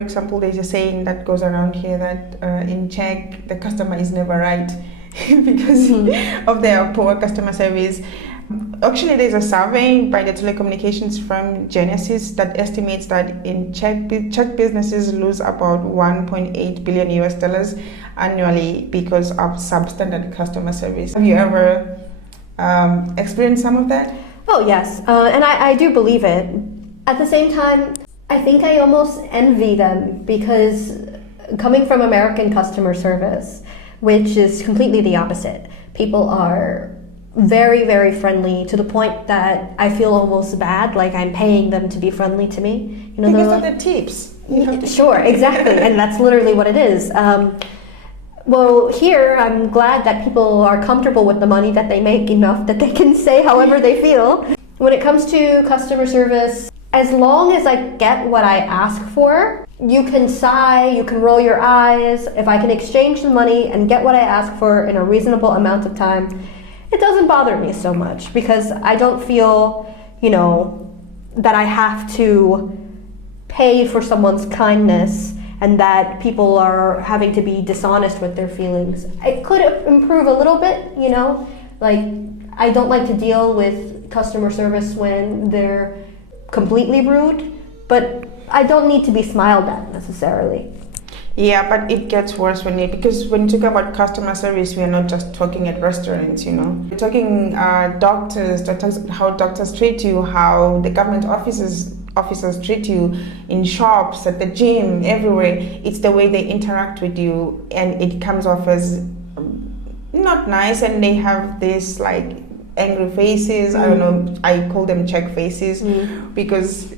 For example, there's a saying that goes around here that in Czech, the customer is never right because of their poor customer service. Actually, there's a survey by the telecommunications firm Genesys that estimates that in Czech businesses lose about $1.8 billion US annually because of substandard customer service. Have you ever experienced some of that? Oh, yes. And I do believe it. At the same time, I think I almost envy them because coming from American customer service, which is completely the opposite, people are very, very friendly to the point that I feel almost bad, like I'm paying them to be friendly to me. You know, because of the tips. Sure, exactly, and that's literally what it is. Well, here I'm glad that people are comfortable with the money that they make enough that they can say however they feel. When it comes to customer service, as long as I get what I ask for, you can sigh, you can roll your eyes. If I can exchange the money and get what I ask for in a reasonable amount of time, it doesn't bother me so much because I don't feel, that I have to pay for someone's kindness and that people are having to be dishonest with their feelings. It could improve a little bit, like I don't like to deal with customer service when they're completely rude, but I don't need to be smiled at necessarily. Yeah, but it gets worse because when you talk about customer service, we are not just talking at restaurants, We're talking doctors, how doctors treat you, how the government officers treat you in shops, at the gym, everywhere. It's the way they interact with you, and it comes off as not nice, and they have this like angry faces. I don't know, I call them Czech faces because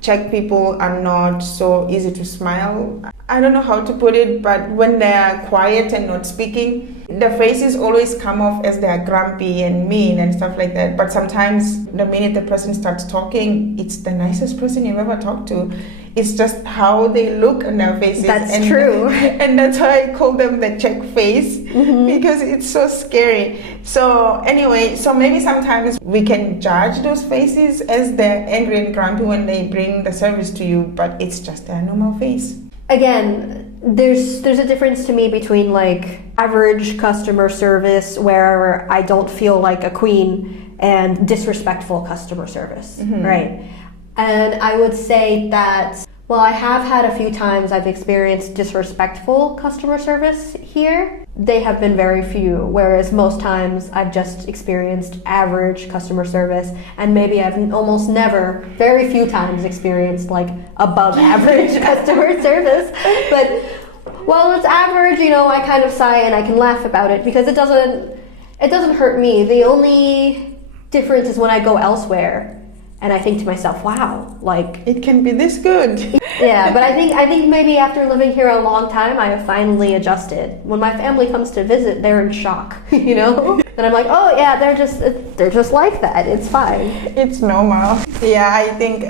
Czech people are not so easy to smile. I don't know how to put it, but when they are quiet and not speaking, the faces always come off as they are grumpy and mean and stuff like that. But sometimes the minute the person starts talking, it's the nicest person you've ever talked to. It's just how they look on their faces. That's true. And that's why I call them the Czech face, because it's so scary. So anyway, so maybe sometimes we can judge those faces as they're angry and grumpy when they bring the service to you, but it's just their normal face. Again, there's a difference to me between like average customer service where I don't feel like a queen and disrespectful customer service, right? And I would say that, well, I have had a few times I've experienced disrespectful customer service here. They have been very few, whereas most times I've just experienced average customer service, and maybe I've almost never, very few times experienced like above average customer service. But while it's average, I kind of sigh and I can laugh about it because it doesn't hurt me. The only difference is when I go elsewhere and I think to myself, wow, like it can be this good. Yeah, but I think maybe after living here a long time, I have finally adjusted. When my family comes to visit, they're in shock, And I'm like, oh yeah, they're just like that. It's fine. It's normal. Yeah, I think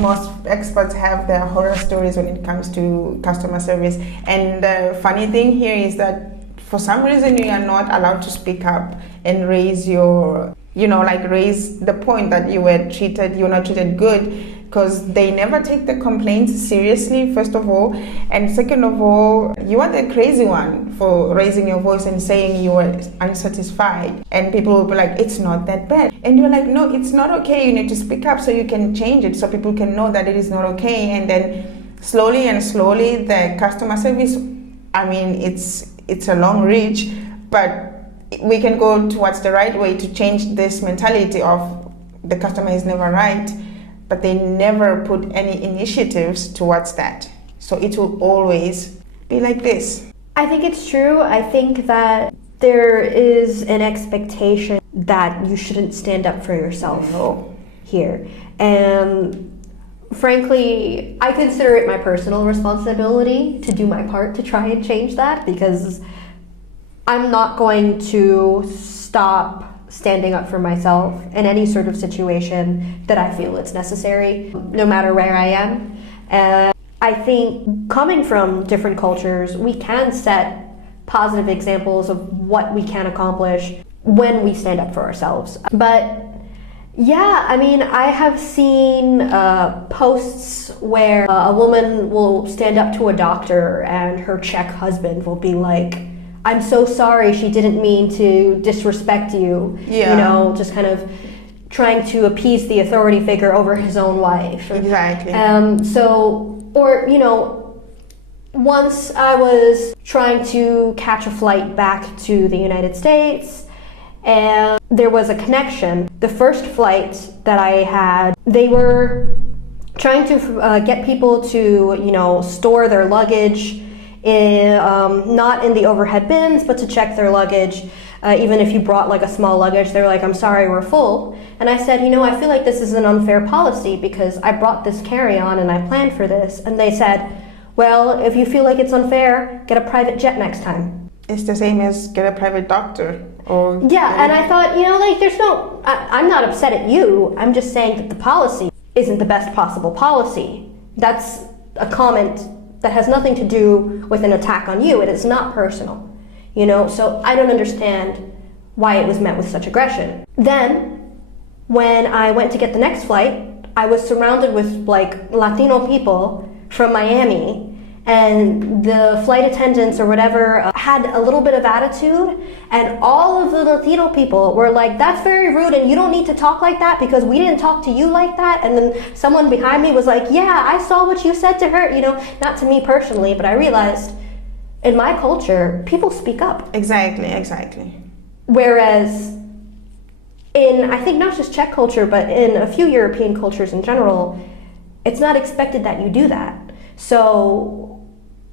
most experts have their horror stories when it comes to customer service. And the funny thing here is that for some reason you are not allowed to speak up and raise your raise the point that you're not treated good, because they never take the complaints seriously, first of all, and second of all, you are the crazy one for raising your voice and saying you are unsatisfied, and people will be like, it's not that bad, and you're like, no, it's not okay, you need to speak up so you can change it, so people can know that it is not okay. And then slowly the customer service, it's a long reach, but we can go towards the right way to change this mentality of the customer is never right, but they never put any initiatives towards that. So it will always be like this. I think it's true. I think that there is an expectation that you shouldn't stand up for yourself here. And frankly, I consider it my personal responsibility to do my part to try and change that, because I'm not going to stop standing up for myself in any sort of situation that I feel it's necessary, no matter where I am. And I think coming from different cultures, we can set positive examples of what we can accomplish when we stand up for ourselves. But Yeah, I mean, I have seen posts where a woman will stand up to a doctor and her Czech husband will be like, I'm so sorry, she didn't mean to disrespect you. Yeah. You know, just kind of trying to appease the authority figure over his own wife. Exactly. Once I was trying to catch a flight back to the United States, and there was a connection. The first flight that I had, they were trying to get people to, store their luggage not in the overhead bins, but to check their luggage. Even if you brought like a small luggage, they're like, I'm sorry, we're full. And I said, I feel like this is an unfair policy because I brought this carry-on and I planned for this. And they said, well, if you feel like it's unfair, get a private jet next time. It's the same as get a private doctor. Yeah, and I thought, I'm not upset at you. I'm just saying that the policy isn't the best possible policy. That's a comment that has nothing to do with an attack on you. It is not personal. So I don't understand why it was met with such aggression. Then, when I went to get the next flight, I was surrounded with like Latino people from Miami, and the flight attendants or whatever had a little bit of attitude, and all of the Latino people were like, that's very rude and you don't need to talk like that because we didn't talk to you like that. And then someone behind me was like, yeah, I saw what you said to her, not to me personally, but I realized in my culture, people speak up. Exactly. Whereas in, I think not just Czech culture, but in a few European cultures in general, it's not expected that you do that. So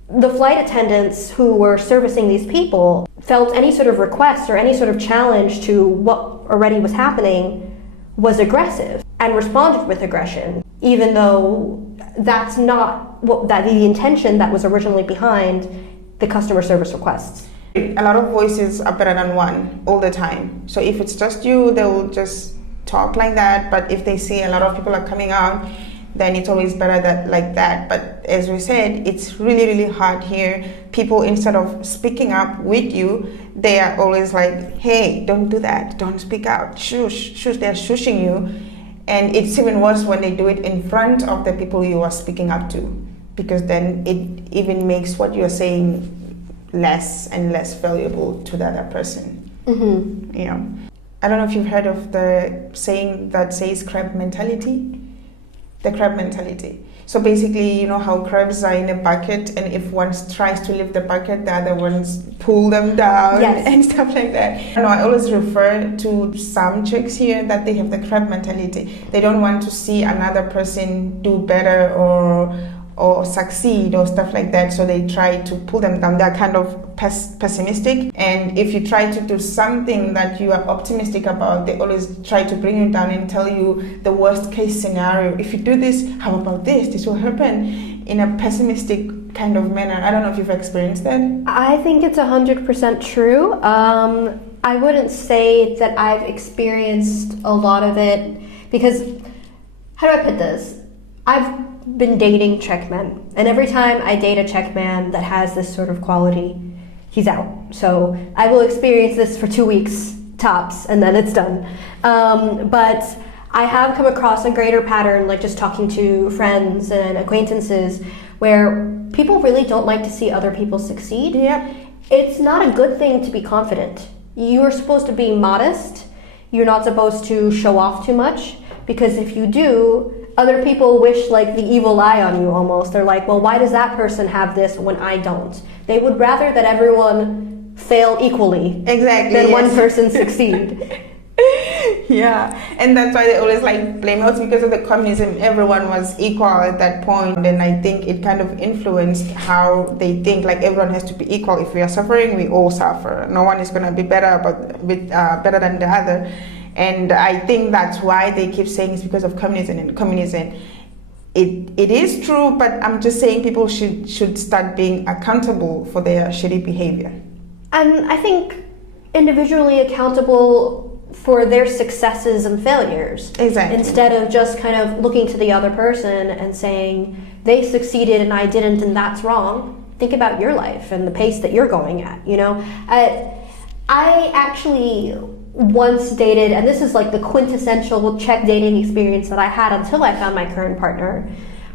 the flight attendants who were servicing these people felt any sort of request or any sort of challenge to what already was happening was aggressive and responded with aggression, even though that's not the intention that was originally behind the customer service requests. A lot of voices are better than one all the time. So if it's just you, they'll just talk like that. But if they see a lot of people are coming out, then it's always better like that. But as we said, it's really, really hard here. People, instead of speaking up with you, they are always like, hey, don't do that. Don't speak out. Shush. They're shushing you. And it's even worse when they do it in front of the people you are speaking up to, because then it even makes what you're saying less and less valuable to the other person. Mm-hmm. Yeah. I don't know if you've heard of the saying that says crab mentality. The crab mentality. So basically, how crabs are in a bucket, and if one tries to lift the bucket, the other ones pull them down. Yes. And stuff like that. I always refer to some Czechs here that they have the crab mentality. They don't want to see another person do better or succeed or stuff like that, so they try to pull them down. They're kind of pessimistic, and if you try to do something that you are optimistic about, they always try to bring you down and tell you the worst case scenario. If you do this, how about this? This will happen, in a pessimistic kind of manner. I don't know if you've experienced that. I think it's 100% true. I wouldn't say that I've experienced a lot of it, because, how do I put this? I've been dating Czech men, and every time I date a Czech man that has this sort of quality, he's out. So I will experience this for 2 weeks tops, and then it's done. But I have come across a greater pattern, like just talking to friends and acquaintances, where people really don't like to see other people succeed. Yeah. It's not a good thing to be confident. You're supposed to be modest. You're not supposed to show off too much, because if you do, other people wish like the evil eye on you almost. They're like, well, why does that person have this when I don't? They would rather that everyone fail equally than one person succeed. Yeah, and that's why they always blame us because of the communism. Everyone was equal at that point, and I think it kind of influenced how they think. Everyone has to be equal. If we are suffering, we all suffer. No one is going to be better than the other. And I think that's why they keep saying it's because of communism. And communism, it is true, but I'm just saying people should start being accountable for their shitty behavior. And I think individually accountable for their successes and failures. Exactly. Instead of just kind of looking to the other person and saying, they succeeded and I didn't, and that's wrong. Think about your life and the pace that you're going at, I actually once dated, and this is like the quintessential Czech dating experience that I had until I found my current partner,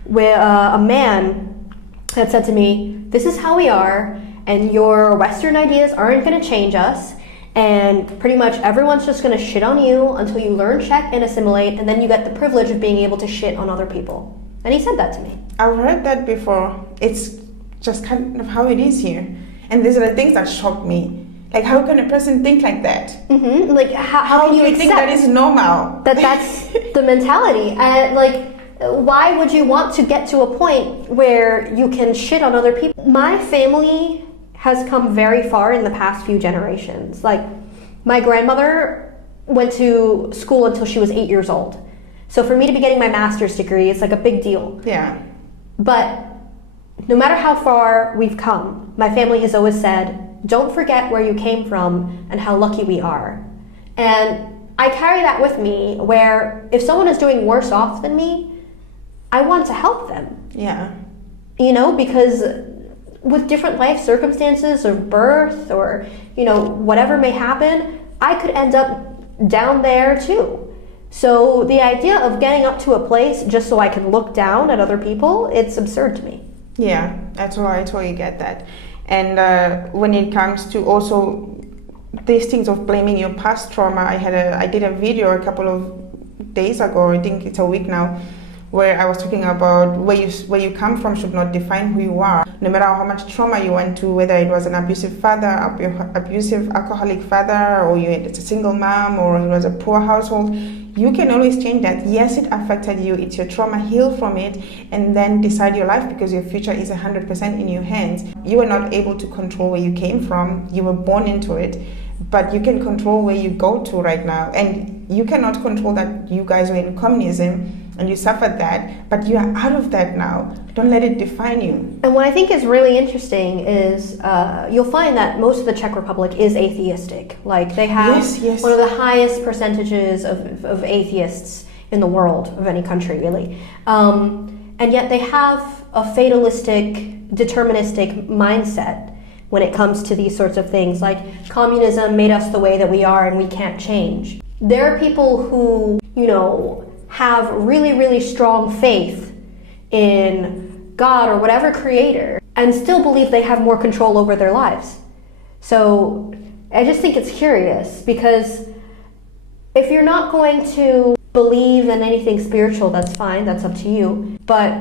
where a man had said to me, "This is how we are, and your Western ideas aren't going to change us, and pretty much everyone's just going to shit on you until you learn Czech and assimilate, and then you get the privilege of being able to shit on other people." And he said that to me. I've heard that before. It's just kind of how it is here. And these are the things that shock me. Like, how can a person think like that? Mm-hmm. Like, how can you accept think that is normal? That's the mentality. And like, why would you want to get to a point where you can shit on other people? My family has come very far in the past few generations. Like, my grandmother went to school until she was 8 years old. So for me to be getting my master's degree, it's like a big deal. Yeah. But no matter how far we've come, my family has always said, don't forget where you came from and how lucky we are. And I carry that with me, where if someone is doing worse off than me, I want to help them. Yeah. You know, because with different life circumstances of birth or, you know, whatever may happen, I could end up down there too. So the idea of getting up to a place just so I can look down at other people, it's absurd to me. Yeah, I totally get that. And when it comes to also these things of blaming your past trauma, I did a video a couple of days ago, I think it's a week now, where I was talking about where you come from should not define who you are. No matter how much trauma you went to, whether it was an abusive father, abusive alcoholic father, or it's a single mom, or it was a poor household, you can always change that. Yes, it affected you, it's your trauma, heal from it, and then decide your life, because your future is 100% in your hands. You were not able to control where you came from, you were born into it, but you can control where you go to right now. And you cannot control that you guys were in communism and you suffered that, but you are out of that now. Don't let it define you. And what I think is really interesting is you'll find that most of the Czech Republic is atheistic. Like, they have one of the highest percentages of atheists in the world, of any country really. And yet they have a fatalistic, deterministic mindset when it comes to these sorts of things. Like, communism made us the way that we are and we can't change. There are people who, you know, have really, really strong faith in God or whatever creator and still believe they have more control over their lives. So I just think it's curious, because if you're not going to believe in anything spiritual, that's fine, that's up to you. But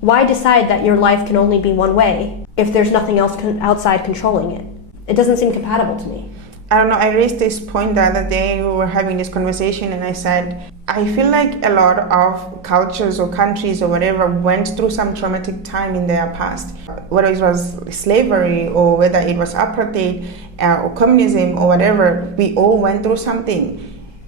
why decide that your life can only be one way if there's nothing else outside controlling it? It doesn't seem compatible to me. I don't know, I raised this point the other day, we were having this conversation, and I said, I feel like a lot of cultures or countries or whatever went through some traumatic time in their past, whether it was slavery or whether it was apartheid or communism or whatever. We all went through something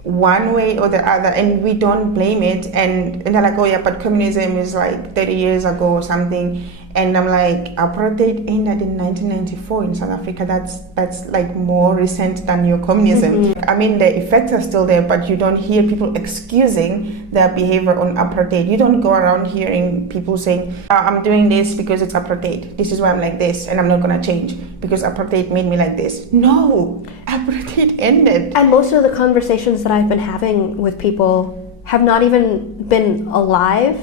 one way or the other, and we don't blame it. And they're like, oh yeah, but communism is like 30 years ago or something. And I'm like, apartheid ended in 1994 in South Africa. That's like more recent than your communism. Mm-hmm. I mean, the effects are still there, but you don't hear people excusing their behavior on apartheid. You don't go around hearing people saying, I'm doing this because it's apartheid. This is why I'm like this, and I'm not gonna change because apartheid made me like this. No, apartheid ended. And most of the conversations that I've been having with people have not even been alive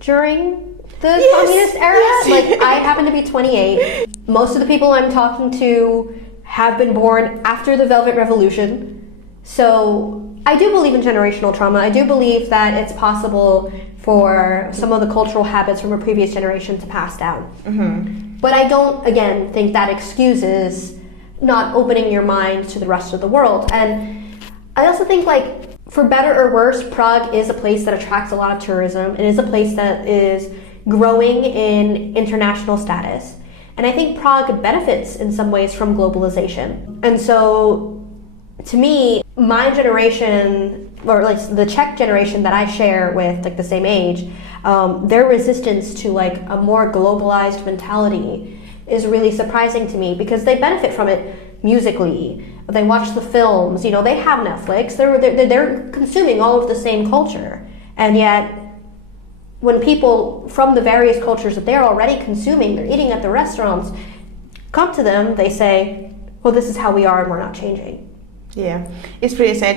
during the communist era. Yes. Like, I happen to be 28. Most of the people I'm talking to have been born after the Velvet Revolution. So I do believe in generational trauma. I do believe that it's possible for some of the cultural habits from a previous generation to pass down. Mm-hmm. But I don't, again, think that excuses not opening your mind to the rest of the world. And I also think, like, for better or worse, Prague is a place that attracts a lot of tourism. It is a place that is growing in international status. And I think Prague benefits in some ways from globalization. And so, to me, my generation, or like the Czech generation that I share with, like, the same age, their resistance to like a more globalized mentality is really surprising to me, because they benefit from it musically. They watch the films, you know, they have Netflix, they're consuming all of the same culture. And yet, when people from the various cultures that they're already consuming, they're eating at the restaurants, come to them, they say, well, this is how we are and we're not changing. Yeah, it's pretty sad.